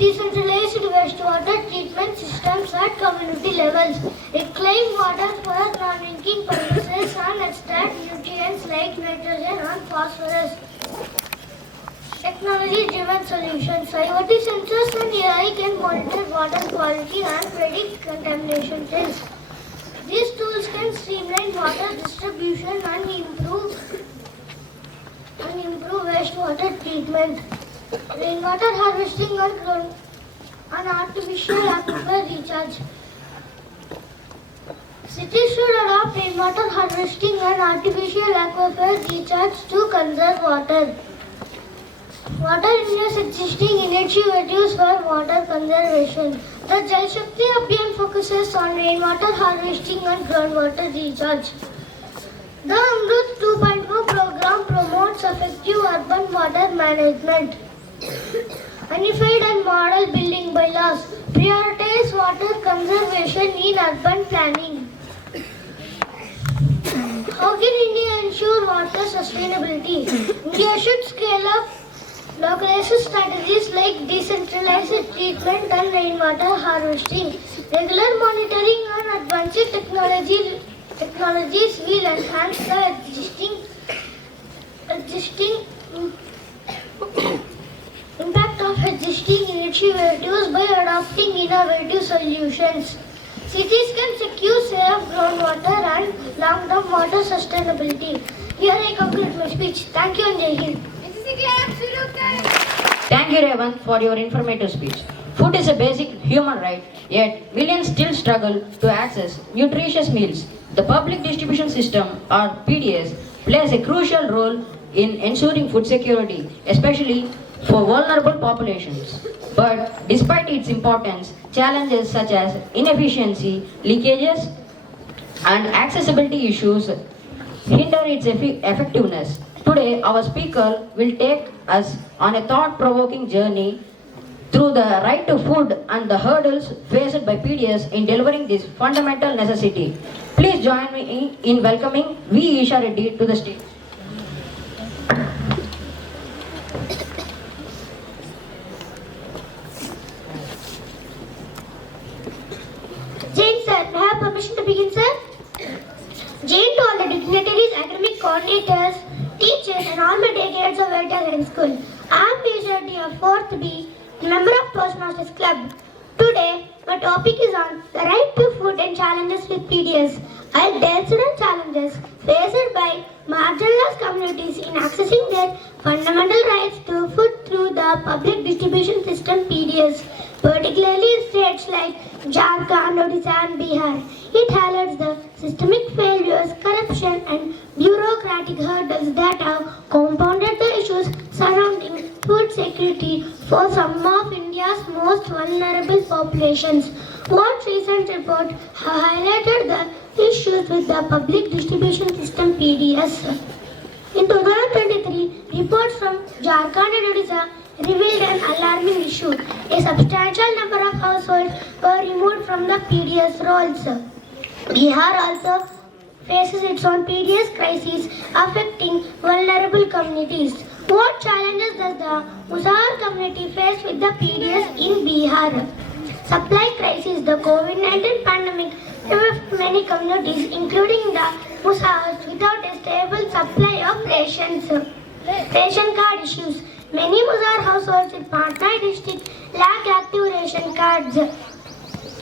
decentralized wastewater treatment systems at community levels, reclaim water for non-drinking purposes and extract nutrients like nitrogen and phosphorus. Technology-driven solutions. IoT sensors and AI can monitor water quality and predict contamination trends. These tools can streamline water distribution and improve wastewater treatment. Rainwater harvesting and artificial aquifer recharge. Cities should adopt rainwater harvesting and artificial aquifer recharge to conserve water. Water India's existing initiatives for water conservation. The Jal Shakti Abhiyan focuses on rainwater harvesting and groundwater recharge. The Amrut 2.0 program promotes effective urban water management. Unified and model building bylaws prioritize water conservation in urban planning. How can India ensure water sustainability? India should scale up localized strategies like decentralized treatment and rainwater harvesting. Regular monitoring and advanced technologies will enhance the existing impact of existing initiatives by adopting innovative solutions. Cities can secure safe groundwater and long-term water sustainability. Here I conclude my speech. Thank you and Jai Hind. Thank you, Revanth, for your informative speech. Food is a basic human right, yet millions still struggle to access nutritious meals. The public distribution system, or PDS, plays a crucial role in ensuring food security, especially for vulnerable populations. But despite its importance, challenges such as inefficiency, leakages, and accessibility issues hinder its effectiveness. Today, our speaker will take us on a thought-provoking journey through the right to food and the hurdles faced by PDS in delivering this fundamental necessity. Please join me in welcoming V. Isha Reddy to the stage. Jain sir, may I have permission to begin, sir? Jain to all the dignitaries, academic coordinators, teachers and all my decades of Veritas School. I am Isha Reddy of 4th B, member of Toastmasters Club. Today, my topic is on the right to food and challenges with PDS. I'll delve into the challenges faced by marginalized communities in accessing their fundamental rights to food through the public distribution system PDS, particularly in states like Jharkhand, Odisha and Bihar. It highlights the systemic failures, corruption and bureaucratic hurdles that have compounded the issues surrounding food security for some of India's most vulnerable populations. One recent report highlighted the issues with the public distribution system PDS. In 2023, reports from Jharkhand and Odisha revealed an alarming issue. A substantial number of households were removed from the PDS rolls. Bihar also faces its own PDS crisis affecting vulnerable communities. What challenges does the Musahar community face with the PDS in Bihar? Supply crisis. The COVID-19 pandemic left many communities, including the Musahars, without a stable supply of rations. Ration card issues. Many Musahar households in Patna district lack active ration cards.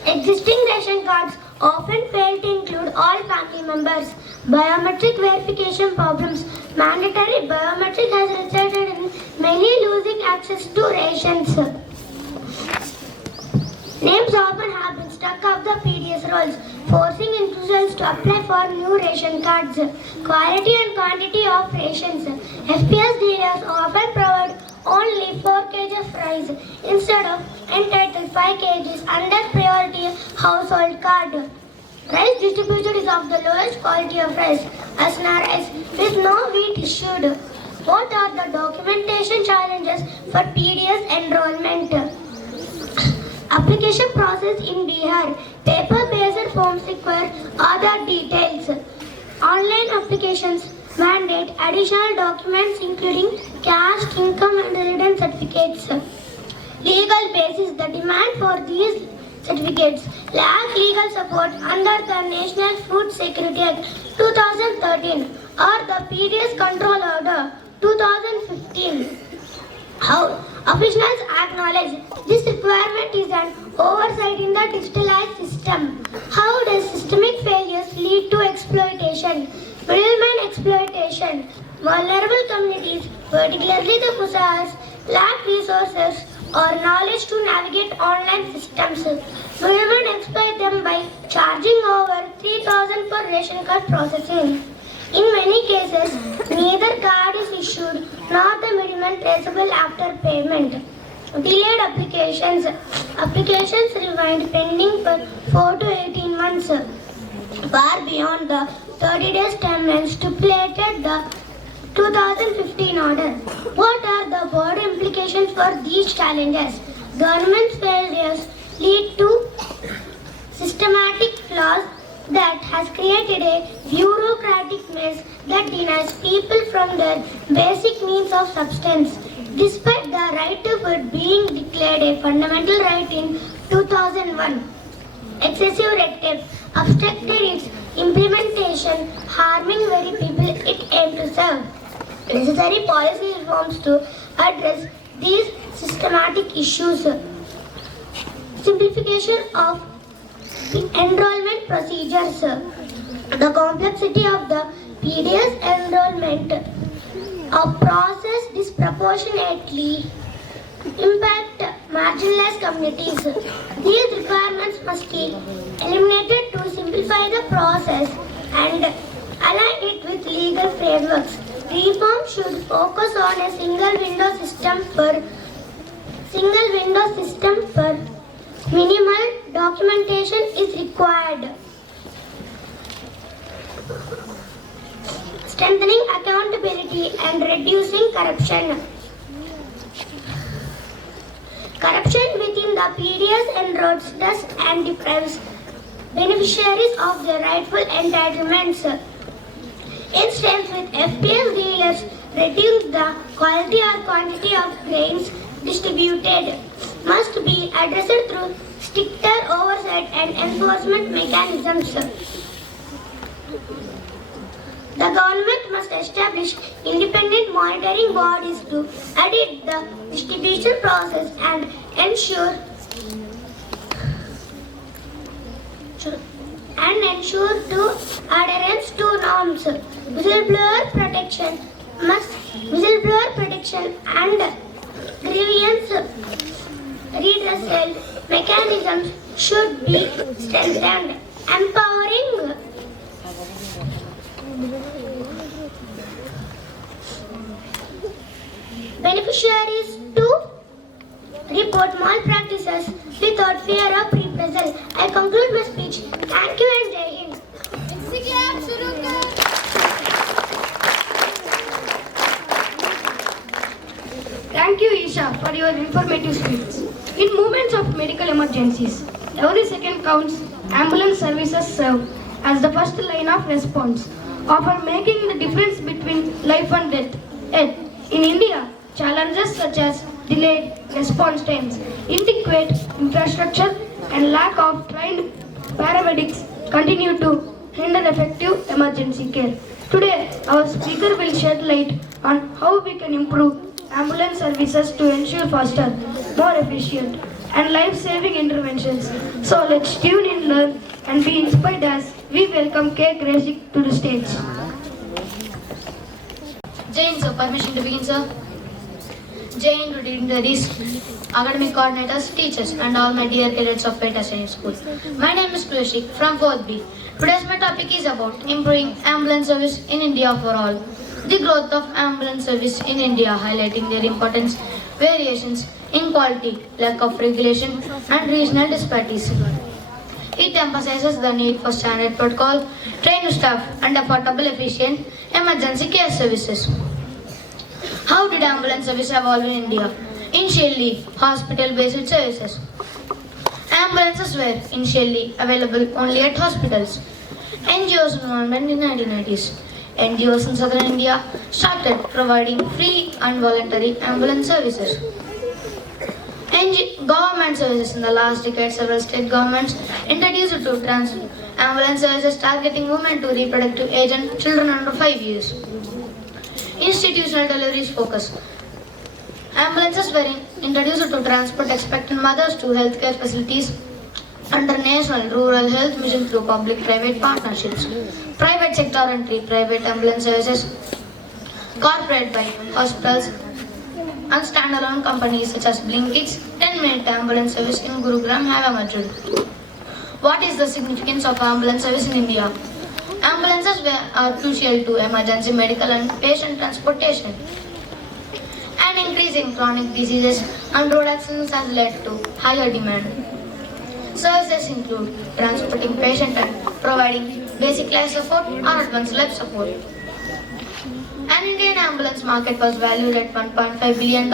Existing ration cards often fail to include all family members. Biometric verification problems. Mandatory biometric has resulted in many losing access to rations. Names often have been stuck off the PDS rolls, forcing individuals to apply for new ration cards. Quality and quantity of rations. FPS dealers often provide only 4 kg of rice instead of entitled 5 kg under priority household card. Rice distribution is of the lowest quality of rice, Asna rice, with no wheat issued. What are the documentation challenges for PDS enrollment? Application process in Bihar. Paper-based forms require other details. Online applications mandate additional documents including caste, income and residence certificates. legal basis. The demand for these certificates lack legal support under the National Food Security Act 2013 or the PDS Control Order 2015. How officials acknowledge this requirement is an oversight in the digitalized system. How does systemic failures lead to exploitation? Middleman exploitation. Vulnerable communities, particularly the Muslims, lack resources or knowledge to navigate online systems. Middlemen exploit them by charging over 3,000 for ration card processing. In many cases, neither card is issued nor the middleman traceable after payment. Delayed applications. Applications remained pending for 4 to 18 months, far beyond the 30 days timeline stipulated the 2015 order. What are the broad implications for these challenges? Government's failures lead to systematic flaws that has created a bureaucratic mess that denies people from their basic means of substance. Despite the right to food being declared a fundamental right in 2001, excessive red tape obstructed its implementation, harming very people it aimed to serve. Necessary policy reforms to address these systematic issues. Simplification of enrollment procedures. The complexity of the PDS enrollment process disproportionately impact marginalized communities. These requirements must be eliminated to simplify the process and align it with legal frameworks. Reform should focus on a single window system for minimal documentation is required. Strengthening accountability and reducing corruption. Corruption within the PDS enroads thus and deprives beneficiaries of their rightful entitlements. Instance with FPS dealers reduce the quality or quantity of grains distributed must be addressed through stricter oversight and enforcement mechanisms. The government must establish independent monitoring bodies to audit the distribution process and ensure to adherence to norms. Whistleblower protection and grievance redressal mechanisms should be strengthened. Empowering beneficiaries to report malpractices without fear of reprisal. I conclude my speech. Thank you and Jai Hind. Thank you, Isha, for your informative speech. In moments of medical emergencies, every second counts. Ambulance services serve as the first line of response, often making the difference between life and death. Yet, in India, challenges such as delayed response times, inadequate infrastructure, and lack of trained paramedics continue to hinder effective emergency care. Today, our speaker will shed light on how we can improve ambulance services to ensure faster, more efficient, and life-saving interventions. So let's tune in, learn, and be inspired as we welcome Grayshik to the stage. Jane, sir, permission to begin, sir. Jane, dignitaries, academic coordinators, teachers, and all my dear cadets of Veritas Sainik School. My name is Grayshik from 4th B. Today's my topic is about improving ambulance service in India for all. The growth of ambulance service in India, highlighting their importance, variations in quality, lack of regulation, and regional disparities. It emphasizes the need for standard protocol, trained staff, and affordable, efficient emergency care services. How did ambulance service evolve in India? Initially, hospital-based services. Ambulances were initially available only at hospitals. NGOs involvement in the 1990s. NGOs in southern India started providing free and voluntary ambulance services. Government services in the last decade, several state governments introduced ambulance services targeting women to reproductive age and children under 5 years. Institutional deliveries focus. Ambulances were introduced to transport expectant mothers to healthcare facilities under National Rural Health Mission through public-private partnerships. Private sector entry, private ambulance services, corporate by hospitals and standalone companies such as Blinkit's 10-minute ambulance service in Gurugram have emerged. What is the significance of ambulance service in India? Ambulances are crucial to emergency medical and patient transportation. An increase in chronic diseases and road accidents has led to higher demand. Services include transporting patients and providing basic life support or advanced life support. An Indian ambulance market was valued at $1.5 billion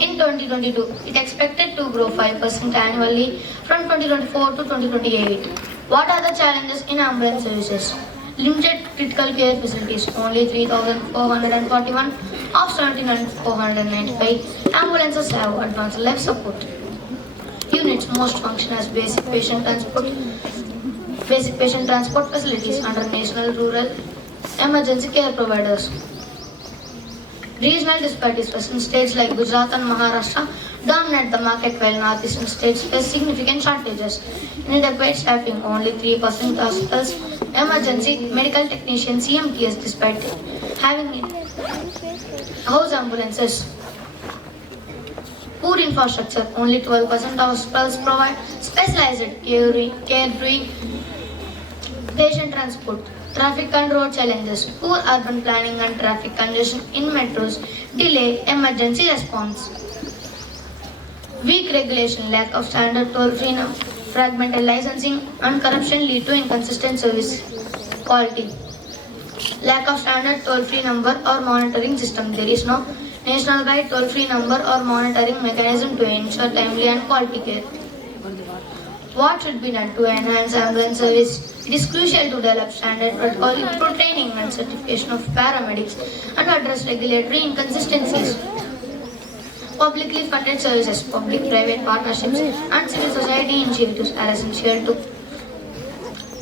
in 2022. It expected to grow 5% annually from 2024 to 2028. What are the challenges in ambulance services? Limited critical care facilities, only 3,441 of 17,495 ambulances have advanced life support. Units most function as basic patient transport facilities under National Rural Emergency Care Providers. Regional disparities. Western states like Gujarat and Maharashtra dominate the market while northeastern states face significant shortages. Inadequate staffing, only 3% hospitals, emergency medical technicians, CMTs despite having house ambulances. Poor infrastructure, only 12% hospitals provide specialized care during patient transport. Traffic and road challenges, poor urban planning and traffic congestion in metros, delay emergency response. Weak regulation, lack of standard toll-free, fragmented licensing and corruption lead to inconsistent service quality. Lack of standard toll-free number or monitoring system. There is no national-wide toll-free number or monitoring mechanism to ensure timely and quality care. What should be done to enhance ambulance service? It is crucial to develop standard protocol, improve training and certification of paramedics, and address regulatory inconsistencies. Publicly funded services, public-private partnerships, and civil society initiatives are essential to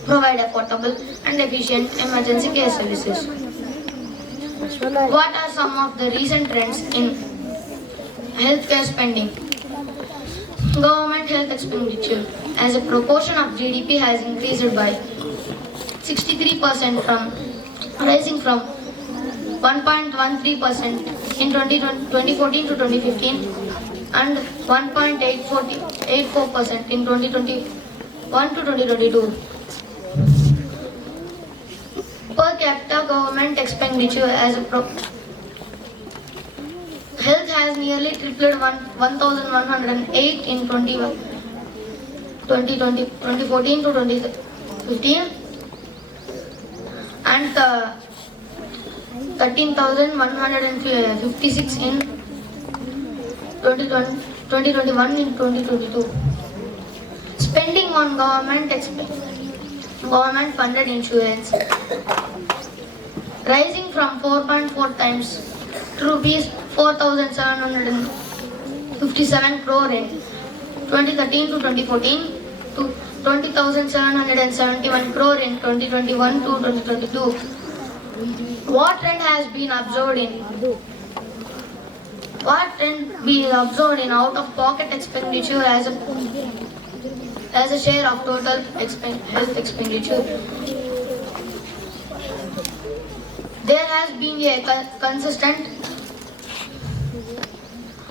provide affordable and efficient emergency care services. What are some of the recent trends in healthcare spending? Government health expenditure as a proportion of GDP has increased by 63% rising from 1.13% in 2014 to 2015 and 1.84% in 2021 to 2022. Per capita government expenditure as a health has nearly tripled 1,108 in 2014 to 2015 and 13,156 in 2021 in 2022. Spending on government funded insurance rising from 4.4 times to rupees 4,757 crore in 2013 to 2014 to 20,771 crore in 2021 to 2022. What trend has been observed in out-of-pocket expenditure as a share of total health expenditure? There has been a consistent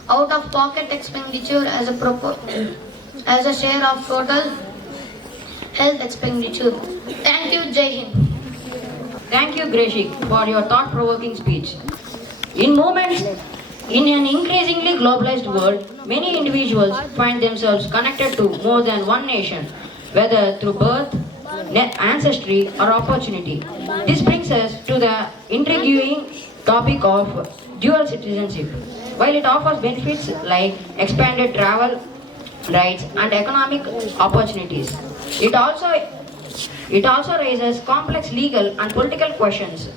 out-of-pocket expenditure as a share of total health expenditure. Thank you, Jai Hind. Thank you, Grayshik, for your thought-provoking speech. In an increasingly globalized world, many individuals find themselves connected to more than one nation, whether through birth, ancestry, or opportunity. This brings us to the intriguing topic of dual citizenship. While it offers benefits like expanded travel rights and economic opportunities, it also raises complex legal and political questions.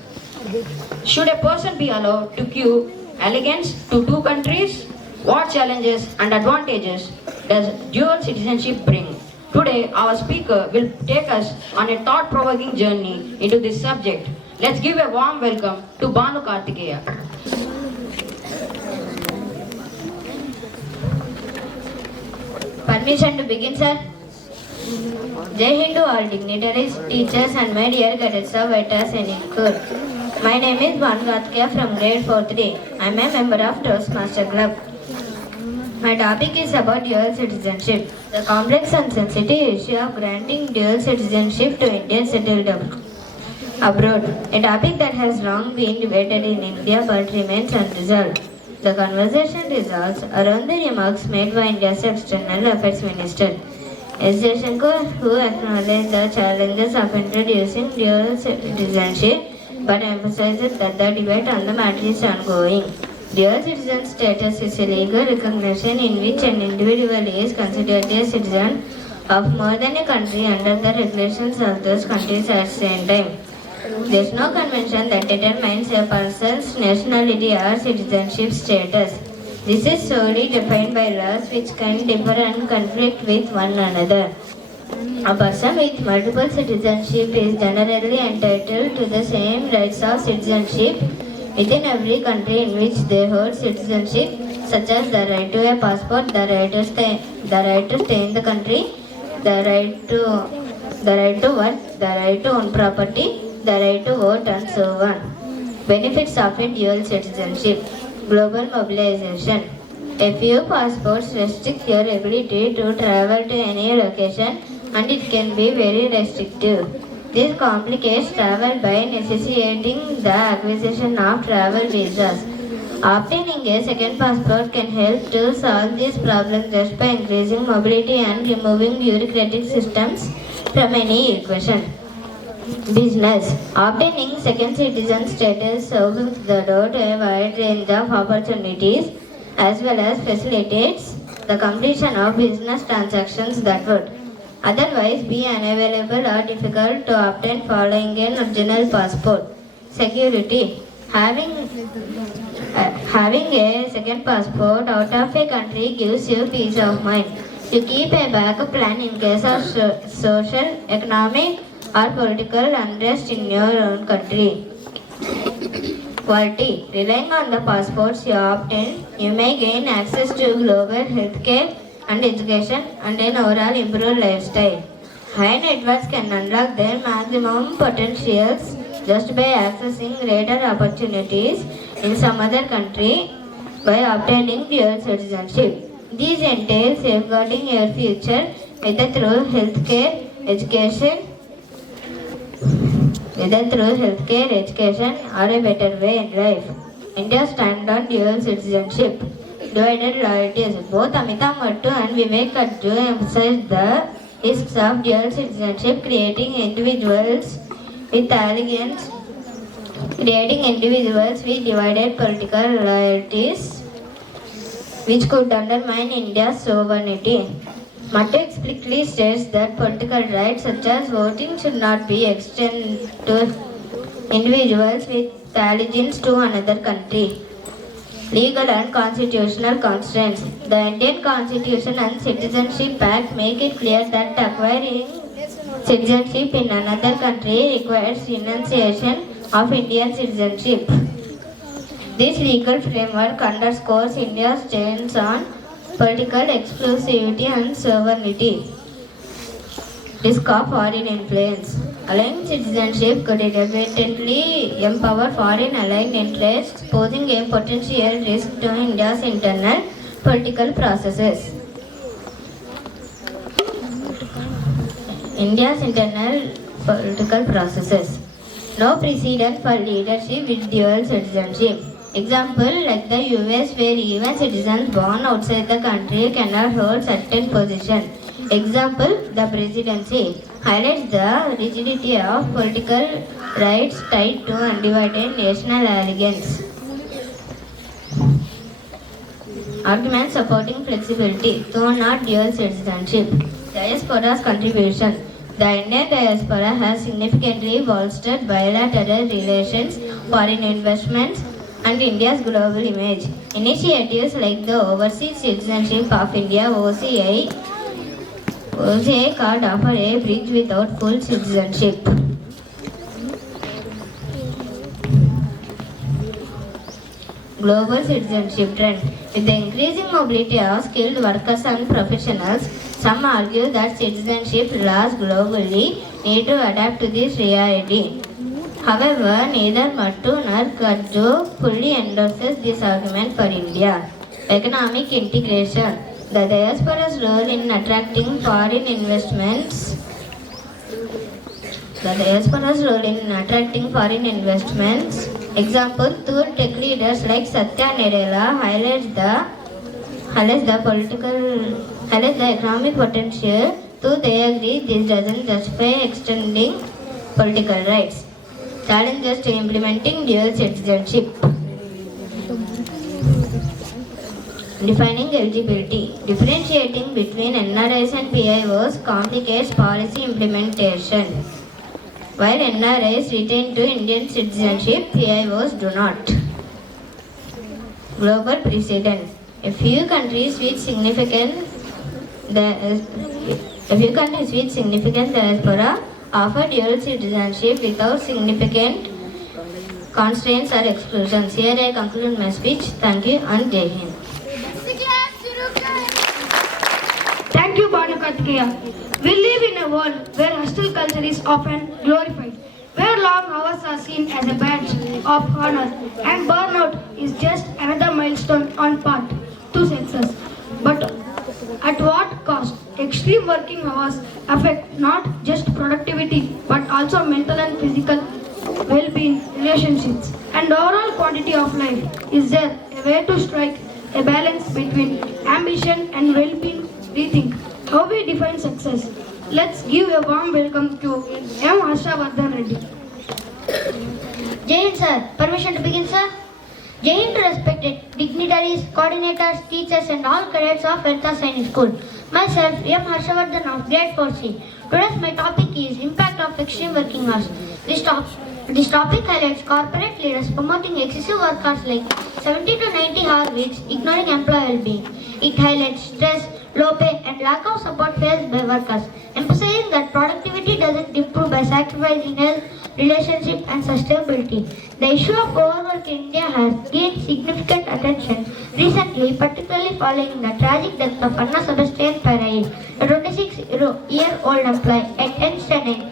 Should a person be allowed to queue allegiance to two countries? What challenges and advantages does dual citizenship bring? Today, our speaker will take us on a thought-provoking journey into this subject. Let's give a warm welcome to Bhanu Karthikeya. Permission to begin, sir? Jai Hind to all dignitaries, teachers and my dear cadets of Veritas Sainik. My name is Bhanu Karthikeya from grade 4th D. I am a member of Toastmasters club. My topic is about dual citizenship, the complex and sensitive issue of granting dual citizenship to Indians settled abroad, a topic that has long been debated in India but remains unresolved. The conversation revolves around the remarks made by India's External Affairs Minister, S. Jaishankar, who acknowledged the challenges of introducing dual citizenship but emphasized that the debate on the matter is ongoing. Dual citizen status is a legal recognition in which an individual is considered a citizen of more than a country under the regulations of those countries at the same time. There is no convention that determines a person's nationality or citizenship status. This is solely defined by laws which can differ and conflict with one another. A person with multiple citizenship is generally entitled to the same rights of citizenship within every country in which they hold citizenship, such as the right to a passport, the right to stay in the country, the right to work, the right to own property, the right to vote, and so on. Benefits of a dual citizenship. Global mobilization. A few passports restrict your ability to travel to any location, and it can be very restrictive. This complicates travel by necessitating the acquisition of travel visas. Obtaining a second passport can help to solve this problem just by increasing mobility and removing bureaucratic systems from any equation. Business. Obtaining second citizen status opens the door to a wide range of opportunities as well as facilitates the completion of business transactions that would otherwise be unavailable or difficult to obtain following an original passport. Security. Having a second passport out of a country gives you peace of mind. You keep a backup plan in case of social, economic or political unrest in your own country. Quality. Relying on the passports you obtain, you may gain access to global healthcare and education and an overall improved lifestyle. High net worths can unlock their maximum potentials just by accessing greater opportunities in some other country by obtaining dual citizenship. These entail safeguarding your future either through healthcare, education, or a better way in life. India stand on dual citizenship. Divided loyalties. Both Amitabh Mattu and Vivek Kadju emphasized the risks of dual citizenship, creating individuals with divided political loyalties, which could undermine India's sovereignty. Mattu explicitly states that political rights such as voting should not be extended to individuals with allegiance to another country. Legal and constitutional constraints. The Indian Constitution and Citizenship Act make it clear that acquiring citizenship in another country requires renunciation of Indian citizenship. This legal framework underscores India's stance on political exclusivity and sovereignty. Risk of foreign influence. Allowing citizenship could inadvertently empower foreign aligned interests, posing a potential risk to India's internal political processes. No precedent for leadership with dual citizenship. Example, like the US, where even citizens born outside the country cannot hold certain position. Example, the presidency highlights the rigidity of political rights tied to undivided national allegiance. Arguments supporting flexibility, though not dual citizenship. Diaspora's contribution. The Indian diaspora has significantly bolstered bilateral relations, foreign investments, and India's global image. Initiatives like the Overseas Citizenship of India OCI card offer a bridge without full citizenship. Global citizenship trend. With the increasing mobility of skilled workers and professionals, some argue that citizenship laws globally need to adapt to this reality. However, neither Mattu nor Kaddu fully endorses this argument for India. Economic integration. The diaspora's role in attracting foreign investments. Example, two tech leaders like Satya Nadella highlights the economic potential, though they agree this doesn't justify extending political rights. Challenges to implementing dual citizenship. Defining eligibility. Differentiating between NRIs and PIOs complicates policy implementation. While NRIs retain to Indian citizenship, PIOs do not. Global precedent. A few countries with significant diaspora offer dual citizenship without significant constraints or exclusions. Here I conclude my speech. Thank you and Jai Hind. Thank you, Bhanu Karthikeya. We live in a world where hostile culture is often glorified, where long hours are seen as a badge of honor, and burnout is just another milestone on path to success. But at what cost? Extreme working hours affect not just productivity but also mental and physical well-being, relationships, and overall quality of life. Is there a way to strike a balance between ambition and well-being? Rethink how we define success. Let's give a warm welcome to M. Harsha Vardhan Reddy. Jai Hind, sir. Permission to begin, sir? Jai Hind, respected dignitaries, coordinators, teachers and all cadets of Veritas Sainik School. Myself, M. Harsha Vardhan of Grade 4C. Today's my topic is impact of extreme working hours. This topic highlights corporate leaders promoting excessive work hours like 70 to 90 hour weeks, ignoring employee well-being. It highlights stress, low pay and lack of support faced by workers, emphasizing that productivity doesn't improve by sacrificing health, relationship and sustainability. The issue of overwork in India has gained significant attention recently, particularly following the tragic death of Anna Sebastian Ferrari, a 26-year-old employee at Einstein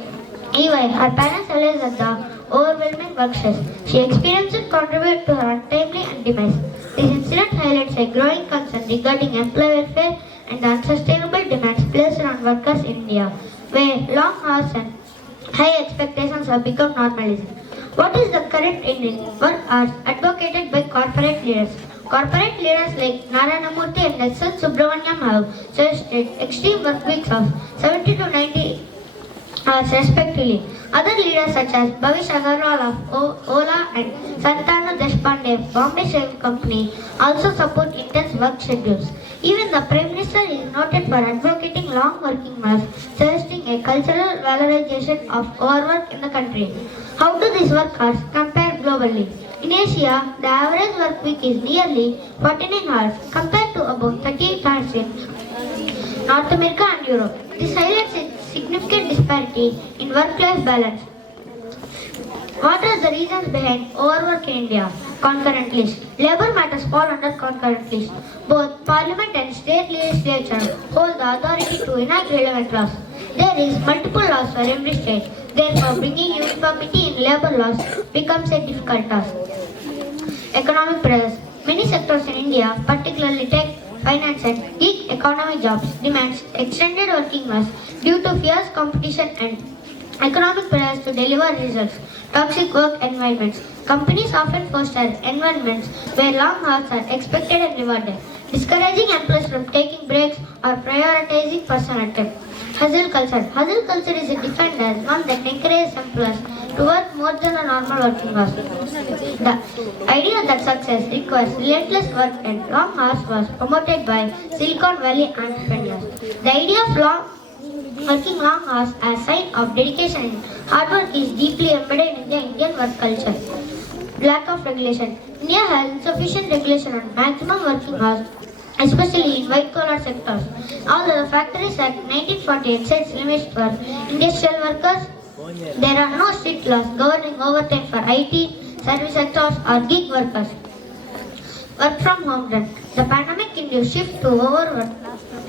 EY. Her parents realized that the overwhelming work stress she experienced contributed to her untimely demise. This incident highlights a growing concern regarding employee welfare and the unsustainable demands placed on workers in India, where long hours and high expectations have become normalized. What is the current Indian work hours advocated by corporate leaders? Corporate leaders like Narayana Murthy and S. Subramaniam have suggested extreme work weeks of 70 to 90 hours respectively. Other leaders such as Bhavish Agarwal of Ola and Santanu Deshpande of Bombay Shaving Company also support intense work schedules. Even the Prime Minister is noted for advocating long working hours, suggesting a cultural valorization of overwork in the country. How do these work hours compare globally? In Asia, the average work week is nearly 49 hours compared to about 38 hours in North America and Europe. This highlights a significant disparity in work-life balance. What are the reasons behind overwork in India? Concurrent list. Labour matters fall under concurrent list. Both Parliament and state legislature hold the authority to enact relevant laws. There is multiple laws for every state. Therefore, bringing uniformity in labour laws becomes a difficult task. Economic pressures. Many sectors in India, particularly tech, finance and gig economy jobs, demands extended working hours due to fierce competition and economic pressures to deliver results. Toxic work environments. Companies often foster environments where long hours are expected and rewarded, discouraging employees from taking breaks or prioritizing personal time. Hustle culture. Hustle culture is defined as one that encourages employees to work more than a normal working hours. The idea that success requires relentless work and long hours was promoted by Silicon Valley entrepreneurs. The idea of working long hours as a sign of dedication and hard work is deeply embedded in the Indian work culture. Lack of regulation. India has insufficient regulation on maximum working hours, especially in white-collar sectors. Although the Factories Act 1948 sets limits for industrial workers, there are no strict laws governing overtime for IT, service sectors, or gig workers. Work from home trend. The pandemic-induced shift to overwork,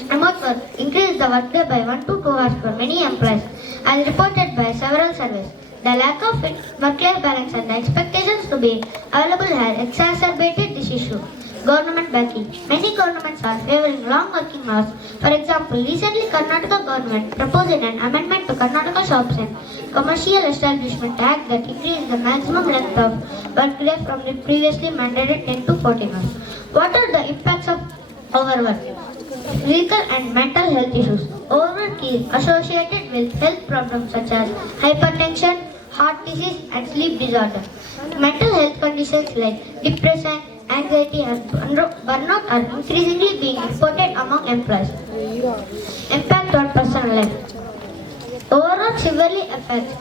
remote work increased the workday by 1 to 2 hours for many employees, as reported by several surveys. The lack of work-life balance and the expectations to be available has exacerbated this issue. Government backing. Many governments are favoring long working hours. For example, recently Karnataka government proposed an amendment to Karnataka Shops and Commercial Establishment Act that increased the maximum length of workday from the previously mandated 10 to 14 hours. What are the impacts of overwork? Physical and mental health issues. Overwork is associated with health problems such as hypertension, heart disease, and sleep disorder. Mental health conditions like depression, anxiety, and burnout are increasingly being reported among employees. Impact on personal life. Overwork severely affects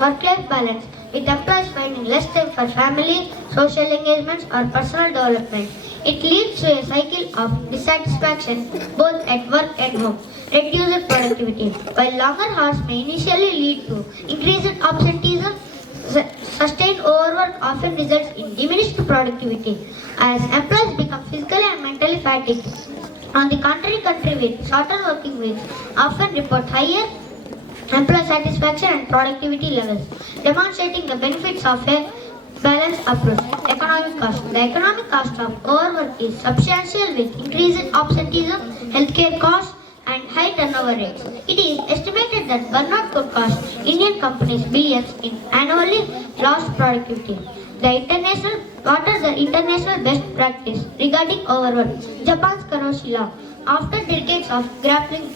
work-life balance, with employees finding less time for family, social engagements, or personal development. It leads to a cycle of dissatisfaction both at work and home. Reduced productivity. While longer hours may initially lead to increased absenteeism, sustained overwork often results in diminished productivity as employees become physically and mentally fatigued. On the contrary, countries with shorter working weeks often report higher employee satisfaction and productivity levels, demonstrating the benefits of a balanced approach. Economic cost. The economic cost of overwork is substantial with increased absenteeism, healthcare costs, and high turnover rates. It is estimated that burnout could cost Indian companies billions in annually lost productivity. What are the international best practice regarding overwork? Japan's Karoshi law. After decades of grappling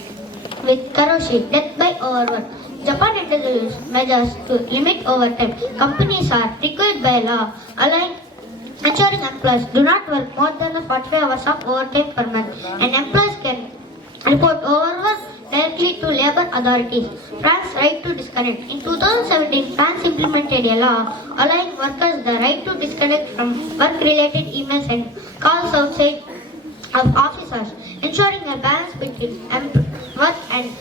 with Karoshi, death by overwork, Japan introduced measures to limit overtime. Companies are required by law, ensuring employees do not work more than the 45 hours of overtime per month, and employees can report overwork directly to labor authorities. France's right to disconnect. In 2017, France implemented a law allowing workers the right to disconnect from work-related emails and calls outside of offices, ensuring a balance between work and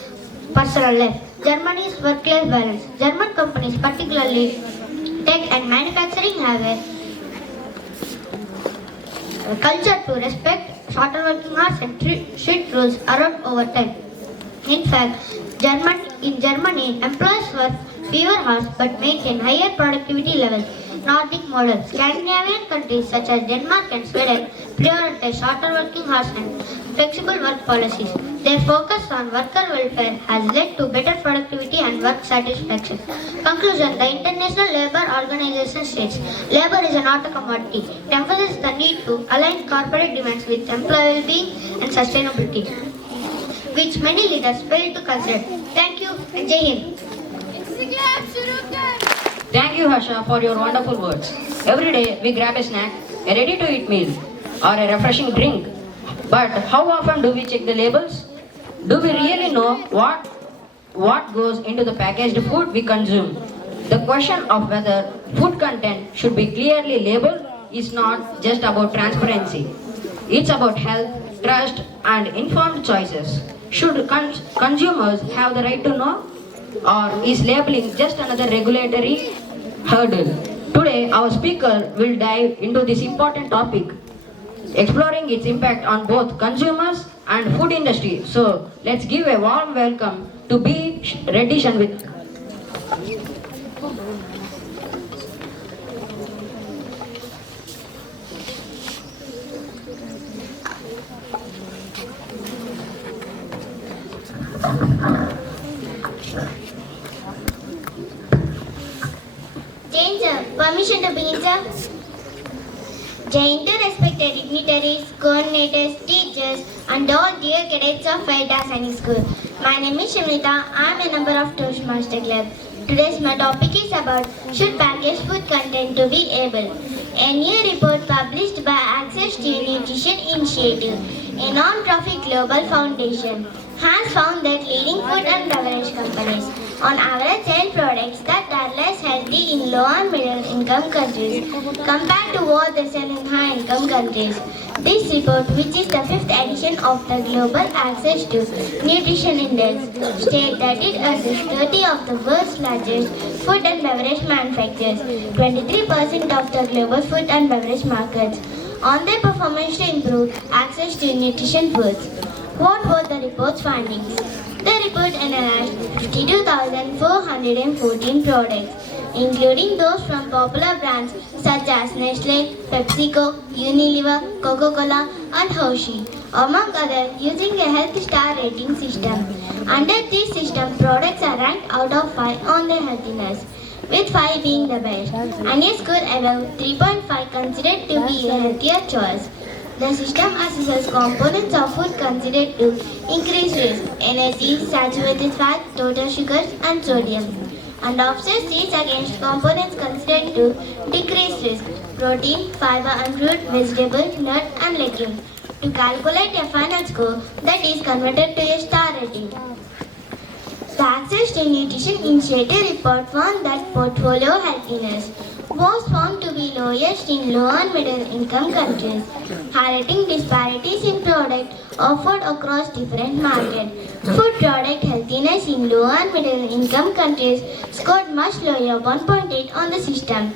personal life. Germany's work-life balance. German companies, particularly tech and manufacturing, have a culture to respect shorter working hours and strict rules around overtime. In fact, in Germany, employees work fewer hours but maintain higher productivity levels. Nordic model. Scandinavian countries such as Denmark and Sweden prioritize shorter working hours and flexible work policies. Their focus on worker welfare has led to better productivity and work satisfaction. Conclusion. The International Labour Organization states, labor is not a commodity. It emphasizes the need to align corporate demands with employee well-being and sustainability, which many leaders fail to consider. Thank you and Jai Hind. Thank you, Harsha, for your wonderful words. Every day we grab a snack, a ready-to-eat meal, or a refreshing drink. But how often do we check the labels? Do we really know what goes into the packaged food we consume? The question of whether food content should be clearly labeled is not just about transparency. It's about health, trust, and informed choices. Should consumers have the right to know? Or is labeling just another regulatory hurdle? Today, our speaker will dive into this important topic, exploring its impact on both consumers and food industry. So, let's give a warm welcome to Reddy Shanvitha. Jane sir, permission to begin sir. Jane to respected dignitaries, coordinators, teachers and all dear cadets of Veritas Sainik School. My name is Shanvitha. I am a member of Toastmasters Club. Today's my topic is about should packaged food content to be able. A new report published by Access to Nutrition Initiative, a non-profit global foundation, has found that leading food and beverage companies On average, child products that are less healthy in low and middle income countries compared to what they sell in high income countries. This report, which is the fifth edition of the Global Access to Nutrition Index, states that it assists 30 of the world's largest food and beverage manufacturers, 23% of the global food and beverage markets, on their performance to improve access to nutrition foods. What were the report's findings? The report analyzed 52,414 products, including those from popular brands such as Nestle, PepsiCo, Unilever, Coca-Cola, and Hershey, among others, using a health star rating system. Under this system, products are ranked out of 5 on their healthiness, with 5 being the best, and a score above 3.5 considered to be a healthier choice. The system assesses components of food considered to increase risk: energy, saturated fat, total sugars, and sodium, and offsets these against components considered to decrease risk: protein, fiber and fruit, vegetable, nut, and legume, to calculate a final score that is converted to a star rating. The Access to Nutrition Initiative report found that portfolio healthiness was found to be lowest in low and middle income countries, highlighting disparities in product offered across different markets. Food product healthiness in low and middle income countries scored much lower, 1.8 on the system,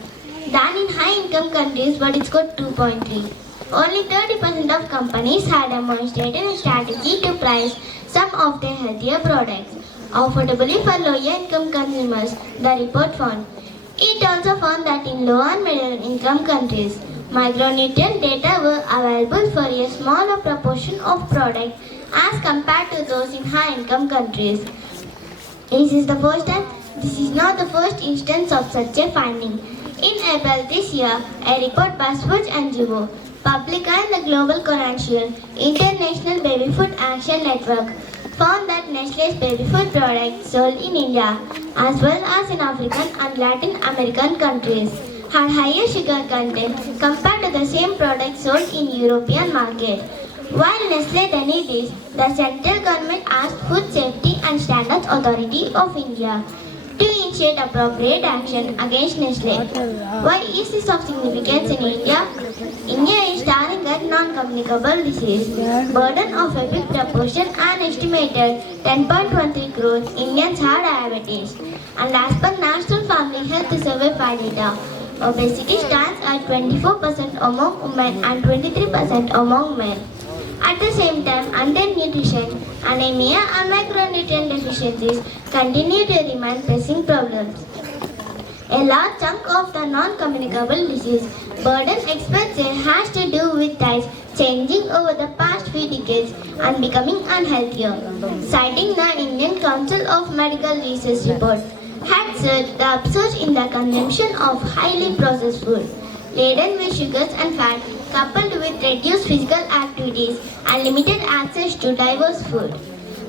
than in high income countries, but it scored 2.3. Only 30% of companies had demonstrated a strategy to price some of their healthier products affordably for lower income consumers, the report found. It also found that in low and middle income countries, micronutrient data were available for a smaller proportion of products as compared to those in high income countries. This is not the first instance of such a finding. In April this year, a report by Switch NGO, Publica and the Global Credential International Baby Food Action Network found that Nestle's baby food products sold in India as well as in African and Latin American countries had higher sugar content compared to the same products sold in European market. While Nestle denied this, the central government asked Food Safety and Standards Authority of India to initiate appropriate action against Nestle. Why is this of significance in India? India is starring at non-communicable disease, burden of a big proportion, and estimated 10.13 crores Indians have diabetes. And as per National Family Health Survey data, obesity stands at 24% among women and 23% among men. At the same time, undernutrition, anemia, and micronutrient deficiencies continue to remain pressing problems. A large chunk of the non-communicable disease burden experts say has to do with diets changing over the past few decades and becoming unhealthier. Citing the Indian Council of Medical Research report, had said the upsurge in the consumption of highly processed food, laden with sugars and fat, coupled with reduced physical activities and limited access to diverse food.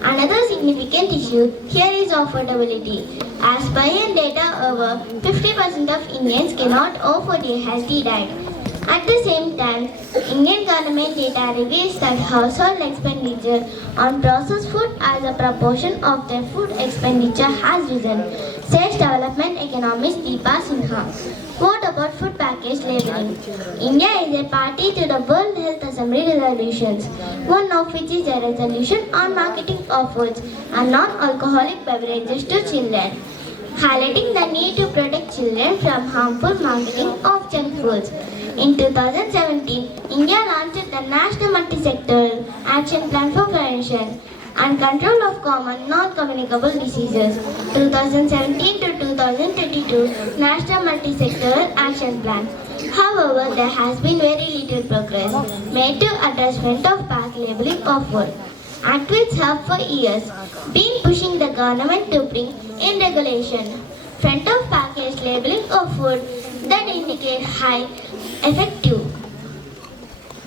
Another significant issue here is affordability. As per IN data, over 50% of Indians cannot afford a healthy diet. At the same time, Indian government data reveals that household expenditure on processed food as a proportion of their food expenditure has risen, says development economist Deepa Sinha. What about food package labeling? India is a party to the World Health Assembly resolutions, one of which is a resolution on marketing of foods and non-alcoholic beverages to children, highlighting the need to protect children from harmful marketing of junk foods. In 2017, India launched the National Multi-Sectoral Action Plan for Prevention and Control of Common Non-Communicable Diseases, 2017 to 2022 National Multi-Sectoral Action Plan. However, there has been very little progress made to address front-of-pack labeling of food. Activists have for years been pushing the government to bring in regulation front-of-package labeling of food that indicate high effective.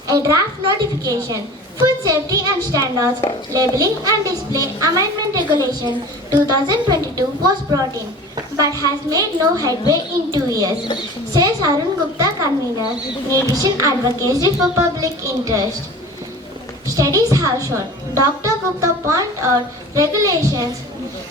A draft notification, Food Safety and Standards Labeling and Display Amendment Regulation 2022 was brought in, but has made no headway in 2 years, says Arun Gupta, convener, Nutrition Advocacy for Public Interest. Studies have shown, Dr. Gupta point out regulations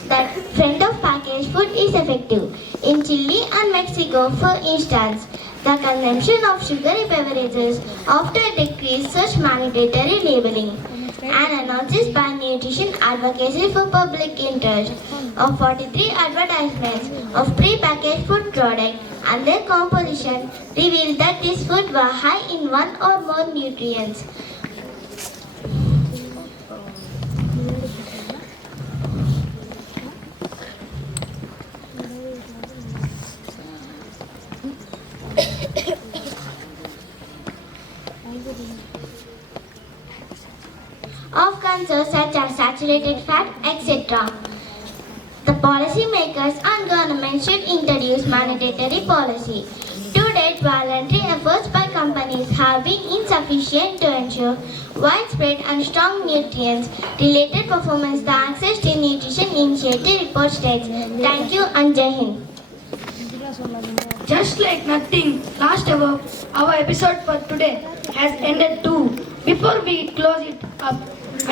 that friend of packaged food is effective. In Chile and Mexico, for instance, the consumption of sugary beverages often decreased such mandatory labeling. An analysis by Nutrition Advocacy for Public Interest of 43 advertisements of pre-packaged food products and their composition revealed that these foods were high in one or more nutrients. Of concerns such as saturated fat, etc. The policymakers and government should introduce mandatory policy. To date, voluntary efforts by companies have been insufficient to ensure widespread and strong nutrients-related performance. The Access to Nutrition Initiative report states, "Thank you and Jai Hind." Just like nothing, last hour, our episode for today has ended too. Before we close it up,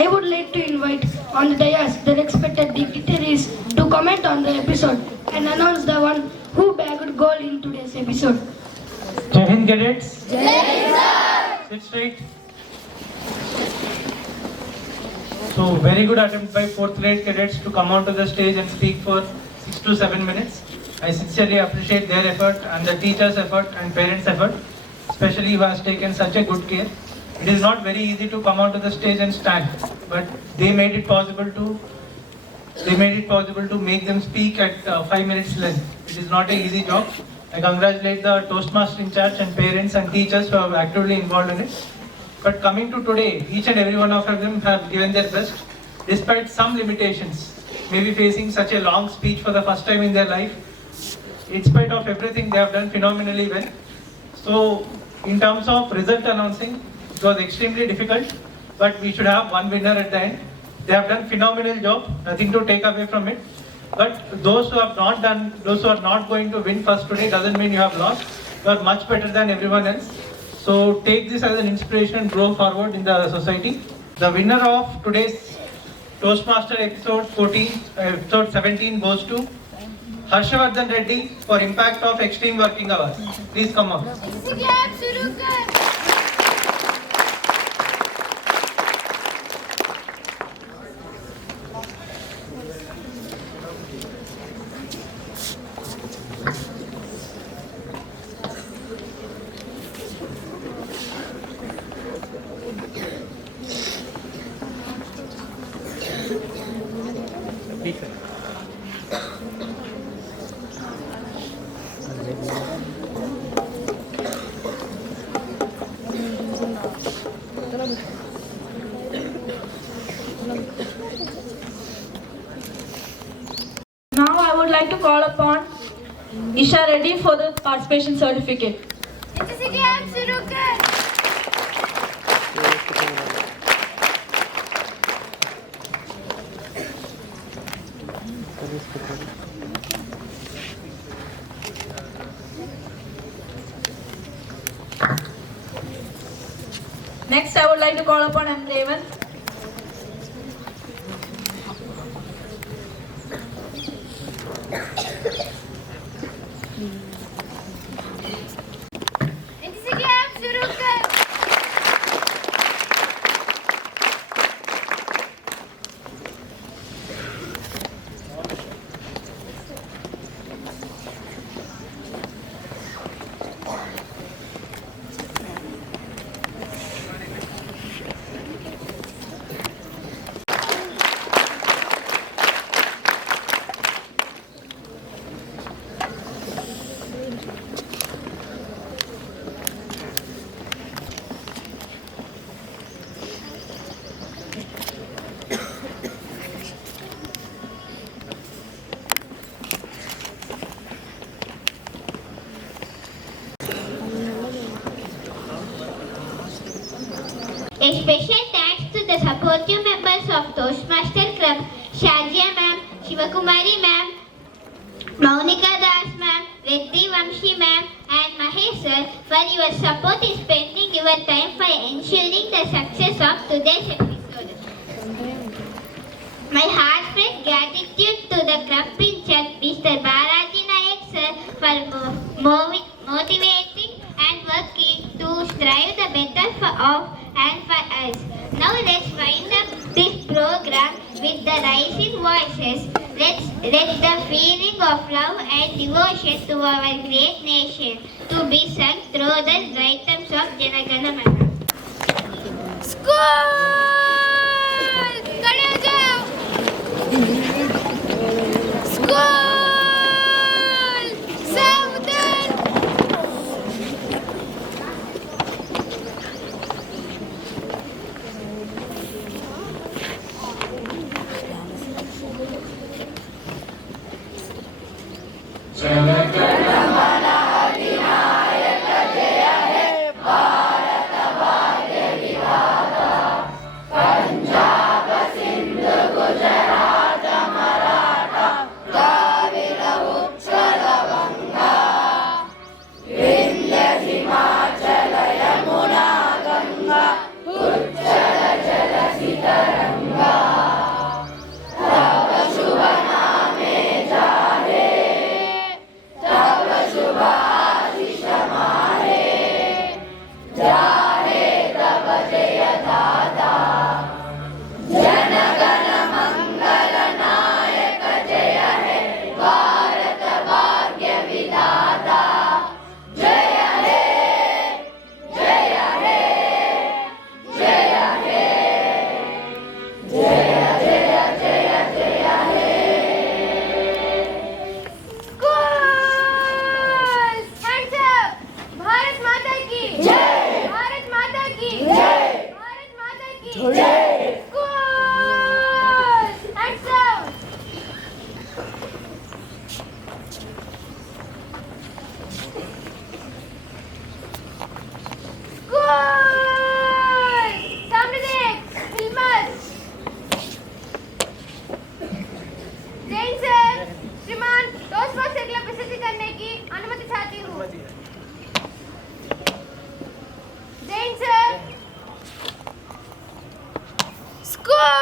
I would like to invite on the dais the respected dignitaries to comment on the episode and announce the one who bagged gold in today's episode. Jai Hind, cadets. Jai Hind, sir. Sit straight. So, very good attempt by 4th grade cadets to come onto the stage and speak for 6 to 7 minutes. I sincerely appreciate their effort and the teachers' effort and parents' effort, especially who has taken such a good care. It is not very easy to come onto the stage and stand, but they made it possible to make them speak at 5 minutes length. It is not an easy job. I congratulate the Toastmasters in charge and parents and teachers who are actively involved in it. But coming to today, each and every one of them have given their best, despite some limitations, maybe facing such a long speech for the first time in their life. In spite of everything, they have done phenomenally well. So, in terms of result announcing, it was extremely difficult, but we should have one winner at the end. They have done phenomenal job, nothing to take away from it. But those who are not going to win first today doesn't mean you have lost. You are much better than everyone else. So take this as an inspiration and grow forward in the society. The winner of today's Toastmaster episode 17 goes to Harsha Vardhan Reddy for impact of extreme working hours. Please come up. Now I would like to call upon Isha Reddy for the participation certificate. Next I would like to call upon Revanth. A special thanks to the supportive members of Toastmaster Club, Shazia ma'am, Shivakumari ma'am, Maunika Das ma'am, Reddy Vamshi ma'am and Mahesh sir for your support in spending your time for ensuring the success of today's episode. My heartfelt gratitude to the club in charge, Mr. Balaji Nayak sir, for motivating and working to strive the better for us. Now let's wind up this program with the rising voices. Let's let the feeling of love and devotion to our great nation to be sung through the rhythms of Janagana Mana. School! School! Southern! School!